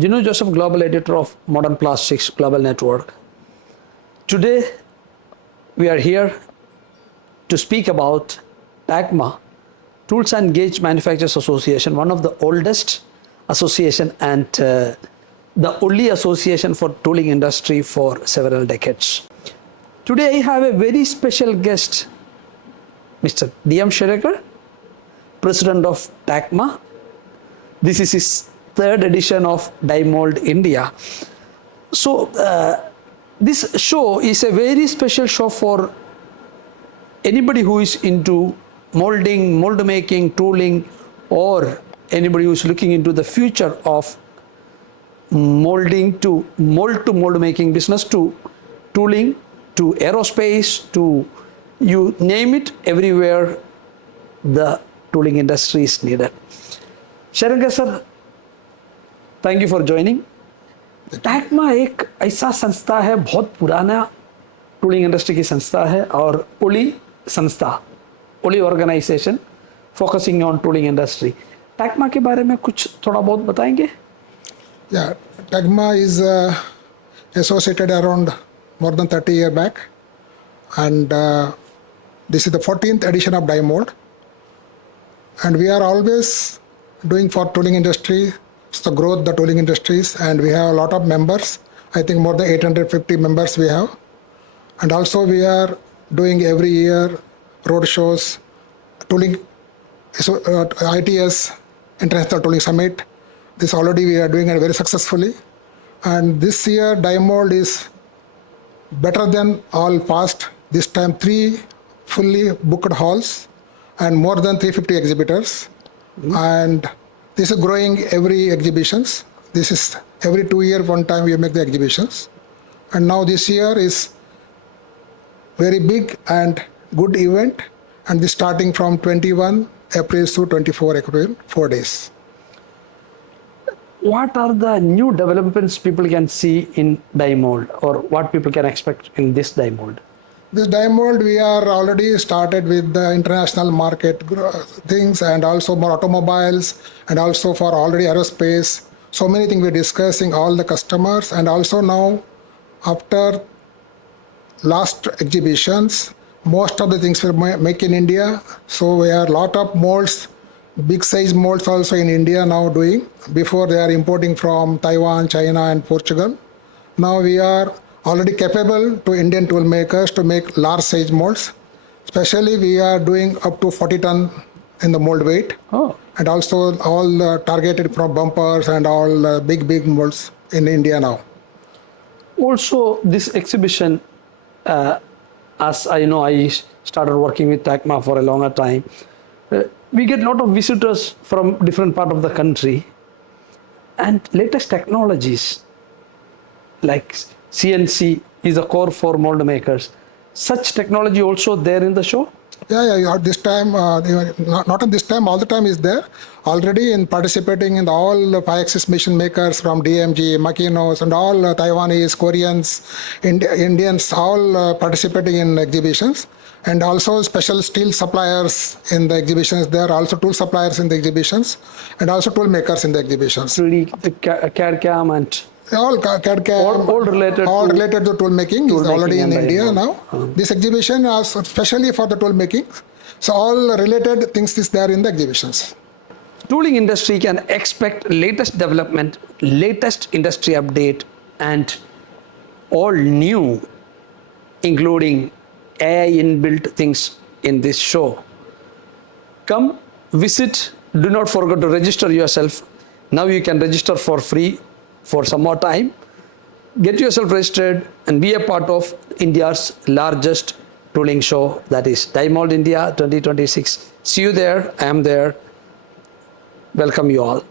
Gino Joseph, Global Editor of Modern Plastics Global Network. Today, we are here to speak about TAGMA, Tools and Gauge Manufacturers Association, one of the oldest association and the only association for tooling industry for several decades. Today, I have a very special guest, Mr. D.M. Sheregar, President of TAGMA. This is his third edition of Mould India. So this show is a very special show for anybody who is into molding, mold making, tooling, or anybody who is looking into the future of molding to mold making business, to tooling, to aerospace, to you name it, everywhere the tooling industry is needed. Sheregar sir, thank you for joining. TAGMA एक ऐसा संस्था है, बहुत पुराना tooling industry की संस्था है, और ओली संस्था, only organization focusing on tooling industry. TAGMA के बारे में कुछ थोड़ा बहुत बताएंगे? Yeah, TAGMA is associated around more than 30 years back, and this is the 14th edition of Mould, and we are always doing for tooling industry. It's the growth the tooling industries, and we have a lot of members. I think more than 850 members we have, and also we are doing every year road shows, tooling, ITS, International Tooling Summit. This already we are doing it very successfully, and this year Mould is better than all past. This time 3 fully booked halls and more than 350 exhibitors, and this is growing every exhibitions. This is every 2 years, one time we make the exhibitions. And now this year is very big and good event. And this starting from 21 April to 24 April, 4 days. What are the new developments people can see in Mould, or what people can expect in this Mould? This Mould, we are already started with the international market things, and also more automobiles, and also for already aerospace. So many things we're discussing, all the customers, and also now after last exhibitions, most of the things we make in India. So we have a lot of molds, big size molds also in India now doing. Before they are importing from Taiwan, China, and Portugal. Now we are already capable to Indian tool makers to make large size molds. Especially we are doing up to 40 ton in the mold weight. Oh. And also all targeted from bumpers and all big molds in India now. Also this exhibition, as I know, I started working with TAGMA for a longer time. We get a lot of visitors from different part of the country, and latest technologies like CNC is a core for mold makers. Such technology also there in the show? Yeah. This time, not at this time, all the time is there. Already in participating in all 5-axis machine makers from DMG, Makinos, and all Taiwanese, Koreans, Indians, all participating in exhibitions. And also special steel suppliers in the exhibitions. There are also tool suppliers in the exhibitions, and also tool makers in the exhibitions. Really, the 𝐏𝐺𝐻 and all 𝐏𝐺𝐻, all related to tool making is already in India now. This exhibition is especially for the tool making. So all related things is there in the exhibitions. Tooling industry can expect latest development, latest industry update, and all new, including AI inbuilt things in this show. Come, visit, do not forget to register yourself. Now you can register for free for some more time. Get yourself registered and be a part of India's largest tooling show, that is Mould India 2026. See you there. I am there. Welcome you all.